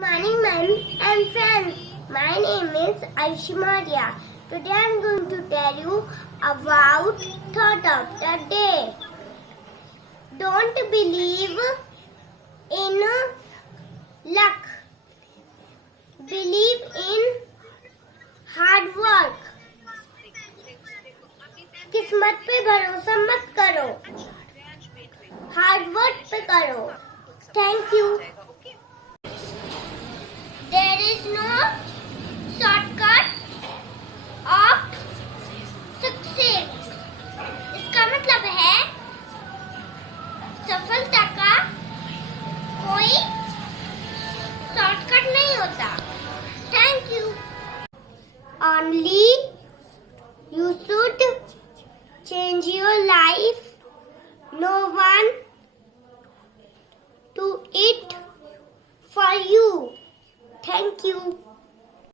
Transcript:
Morning, ma'am and friends. My name is Aishi Maria. Today I am going to tell you about thought of the day. Don't believe in luck. Believe in hard work. किस्मत पे भरोसा मत करो. Hard work पे करो. Thank you. There is no shortcut of success. इसका मतलब है सफलता का कोई शॉर्टकट नहीं होता. Thank you. Only you should change your life. No one to it for you. Thank you.